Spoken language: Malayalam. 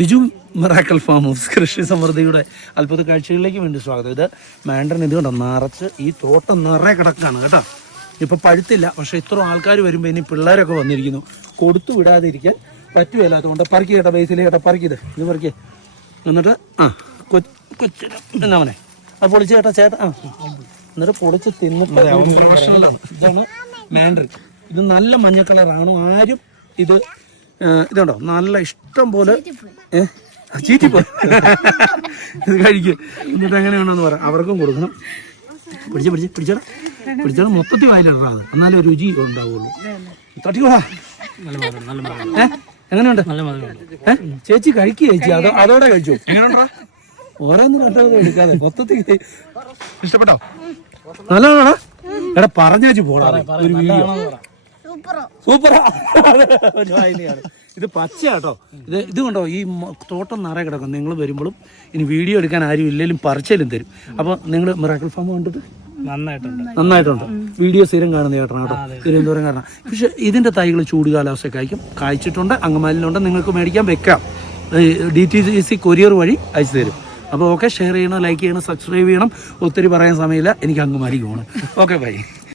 ബിജു മിറാക്കിൾ ഫാം ഹൗസ് കൃഷി സമൃദ്ധിയുടെ അത്ഭുത കാഴ്ചകളിലേക്ക് വേണ്ടി സ്വാഗതം. ഇത് മാൻഡ്രൻ ഇത് കണ്ടോ നിറച്ച് ഈ തോട്ടം നിറയെ കിടക്കാണ് കേട്ടോ. ഇപ്പം പഴുത്തില്ല, പക്ഷെ ഇത്ര ആൾക്കാർ വരുമ്പോൾ ഇനി പിള്ളേരൊക്കെ വന്നിരിക്കുന്നു. കൊടുത്തു വിടാതിരിക്കാൻ പറ്റുകയില്ല. അതുകൊണ്ട് പറിക്കുക കേട്ടോ, ബേസിൽ കേട്ടോ, പറിക്കിത് ഇത് പറിക്കുക. എന്നിട്ട് കൊച്ചിന് എന്നാ അവനെ അത് പൊളിച്ച് കേട്ടോ ചേട്ടാ. എന്നിട്ട് പൊളിച്ച് തിന്നിട്ട് ഇതാണ് മാൻഡ്രൻ. ഇത് നല്ല മഞ്ഞ കളറാണ്. ആരും ഇതുണ്ടോ നല്ല ഇഷ്ടം പോലെ ചീറ്റിപ്പോ ഇത് കഴിക്കും. എന്നിട്ട് എങ്ങനെയാണെന്ന് പറയാം, അവർക്കും കൊടുക്കണം. പിടിച്ചോടാ മൊത്തത്തിൽ വായിലിടാ, അത് എന്നാലും രുചി ഉണ്ടാവുള്ളൂ. തട്ടിക്കോടാ. എങ്ങനെയുണ്ട്? ചേച്ചി കഴിക്കുക ചേച്ചി, അതോടെ കഴിച്ചു. എങ്ങനെയുണ്ടാ? ഓരോന്നും കണ്ടത് എടുക്കാതെ മൊത്തത്തിൽ ഇഷ്ടപ്പെട്ടോ? നല്ലതാണോടാ? എടാ പറഞ്ഞാച്ചു പോടാ ഒരു വീഡിയോ. സൂപ്പറാ. ഇത് പച്ചയാട്ടോ. ഇത് കൊണ്ടോ ഈ തോട്ടം നിറയെ കിടക്കും. നിങ്ങൾ വരുമ്പോഴും ഇനി വീഡിയോ എടുക്കാൻ ആരും ഇല്ലെങ്കിലും പറിച്ചാലും തരും. അപ്പോൾ നിങ്ങൾ മിറാക്കിൾ ഫാം കണ്ടിട്ട് നന്നായിട്ടുണ്ട്. വീഡിയോ സ്ഥിരം കാണുന്ന ചേട്ടനാ കേട്ടോ, തിരുവനന്തപുരം കാരണം. പക്ഷെ ഇതിന്റെ തൈകൾ ചൂട് കാലാവസ്ഥ കായ്ച്ചിട്ടുണ്ട്. അങ്കമാലിയിലുണ്ട്, നിങ്ങൾക്ക് മേടിക്കാൻ വെക്കാം. DTC കൊറിയർ വഴി അയച്ചു തരും. അപ്പോൾ ഓക്കെ, ഷെയർ ചെയ്യണം, ലൈക്ക് ചെയ്യണം, സബ്സ്ക്രൈബ് ചെയ്യണം. ഒത്തിരി പറയാൻ സമയമില്ല, എനിക്ക് അങ്കമാലിക്ക് പോകണം. Okay bye.